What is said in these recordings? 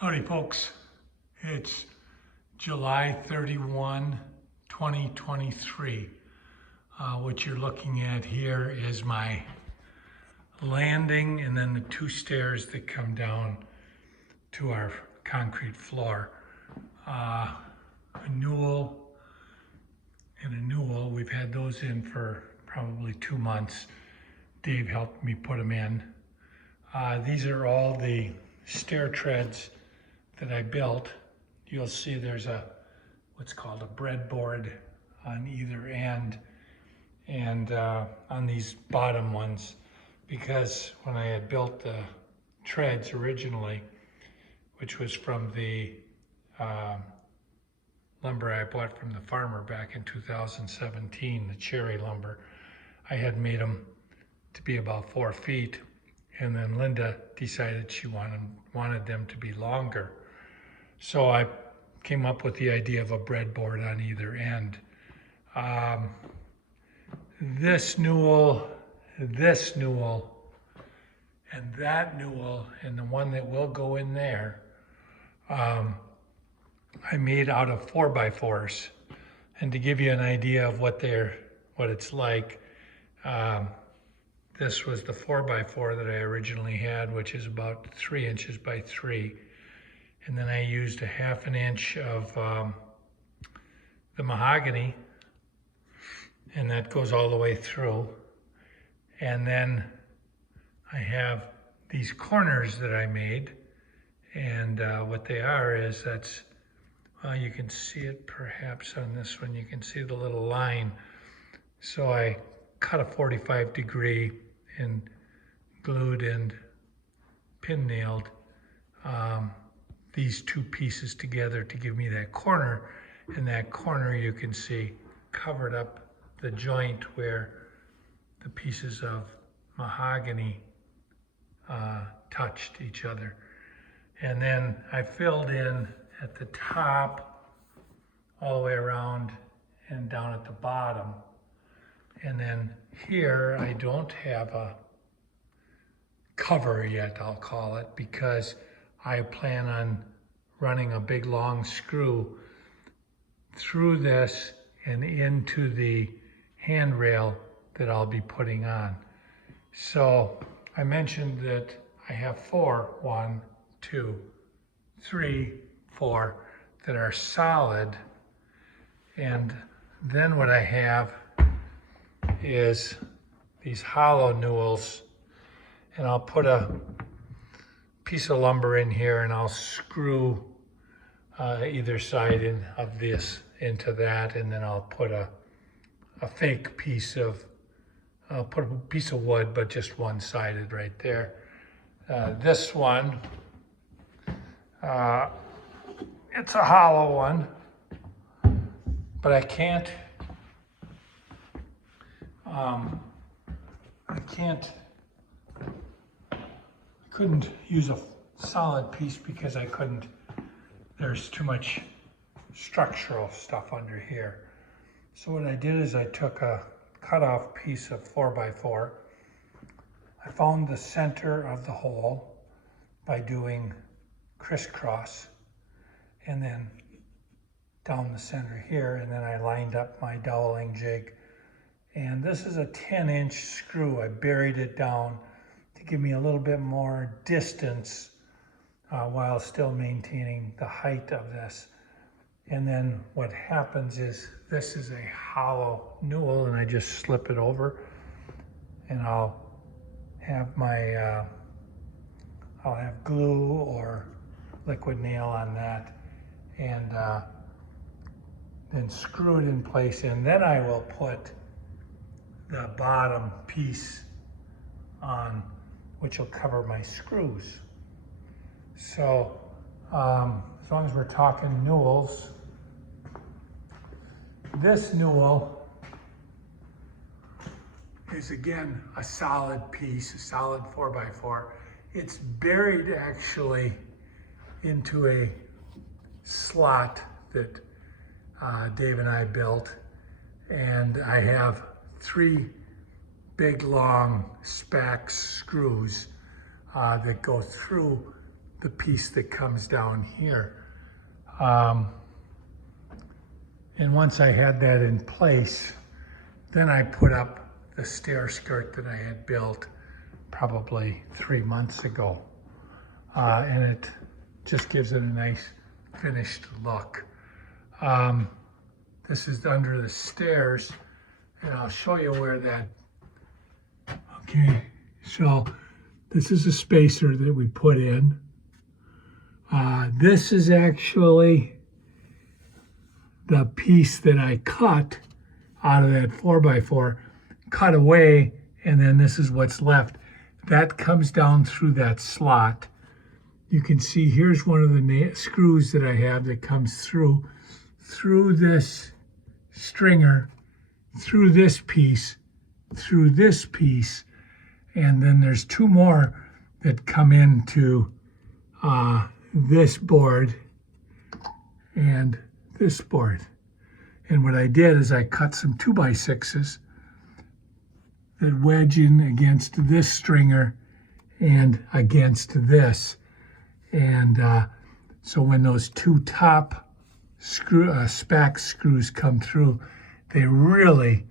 Howdy folks, it's July 31, 2023. What you're looking at here is my landing and then the two stairs that come down to our concrete floor. A Newel and a Newel, we've had those in for probably 2 months. Dave helped me put them in. These are all the stair treads that I built. You'll see there's what's called a breadboard on either end and on these bottom ones, because when I had built the treads originally, which was from the lumber I bought from the farmer back in 2017, the cherry lumber, I had made them to be about 4 feet, and then Linda decided she wanted them to be longer. So I came up with the idea of a breadboard on either end. This Newel, and that Newel, and the one that will go in there, I made out of 4x4s. And to give you an idea of what it's like, this was the 4x4 that I originally had, which is about 3 inches by 3. And then I used a 1/2 inch of the mahogany, and that goes all the way through. And then I have these corners that I made, and what they are is you can see it perhaps on this one, you can see the little line. So I cut a 45 degree and glued and pin nailed these two pieces together to give me that corner. And that corner, you can see, covered up the joint where the pieces of mahogany touched each other. And then I filled in at the top all the way around and down at the bottom. And then here I don't have a cover yet, I'll call it, because I plan on running a big long screw through this and into the handrail that I'll be putting on. So I mentioned that I have 4 that are solid, and then what I have is these hollow Newels, and I'll put a piece of lumber in here and I'll screw either side of this into that, and then I'll put a fake piece of, I'll put a piece of wood, but just one-sided right there. This one, it's a hollow one, but I couldn't use a solid piece because there's too much structural stuff under here. So what I did is I took a cut-off piece of 4x4. I found the center of the hole by doing crisscross, and then down the center here, and then I lined up my doweling jig. And this is a 10-inch screw. I buried it down to give me a little bit more distance while still maintaining the height of this. And then what happens is, this is a hollow Newel, and I just slip it over, and I'll have glue or liquid nail on that, and then screw it in place, and then I will put the bottom piece on, which will cover my screws. So as long as we're talking Newels, this Newel is again a solid piece, a solid 4x4. It's buried actually into a slot that Dave and I built, and I have 3 big long spax screws that go through the piece that comes down here. And once I had that in place, then I put up the stair skirt that I had built probably 3 months ago. And it just gives it a nice finished look. This is under the stairs, and I'll show you where that, okay, so this is a spacer that we put in. This is actually the piece that I cut out of that 4x4, cut away, and then this is what's left. That comes down through that slot. You can see here's one of the screws that I have that comes through this stringer, through this piece, and then there's two more that come into this board and this board. And what I did is I cut some 2x6s that wedge in against this stringer and against this. And so when those two top SPAC screws come through, they really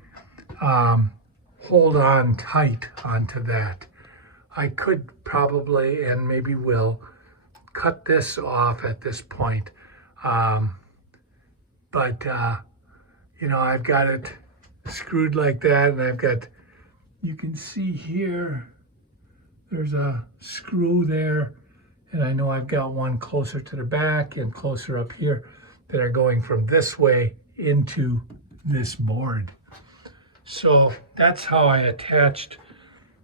hold on tight onto that. I could probably, and maybe will, cut this off at this point. But you know, I've got it screwed like that, and I've got, you can see here, there's a screw there, and I know I've got one closer to the back and closer up here that are going from this way into this board. So that's how I attached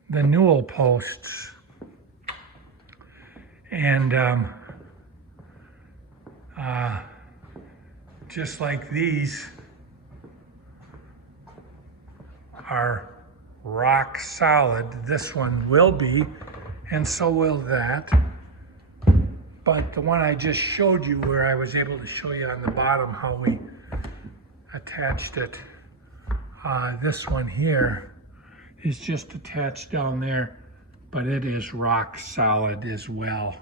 the Newell posts. And just like these are rock solid, this one will be, and so will that. But the one I just showed you, where I was able to show you on the bottom how we attached it, this one here is just attached down there, but it is rock solid as well.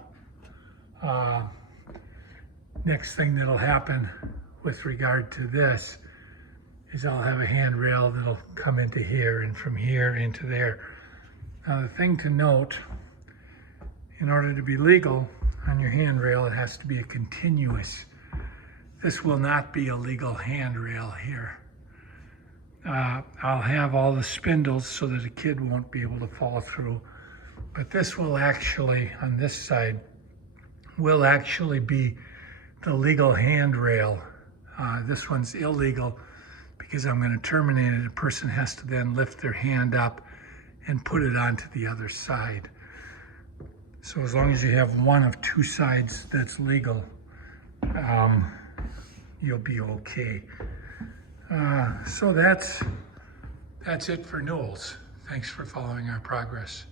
Next thing that'll happen with regard to this is I'll have a handrail that'll come into here and from here into there. Now the thing to note, in order to be legal on your handrail, it has to be a continuous. This will not be a legal handrail here. I'll have all the spindles so that a kid won't be able to fall through. But this will actually, on this side, will actually be the legal handrail. This one's illegal because I'm going to terminate it. A person has to then lift their hand up and put it onto the other side. So as long as you have one of two sides that's legal, you'll be okay. So that's it for Newels. Thanks for following our progress.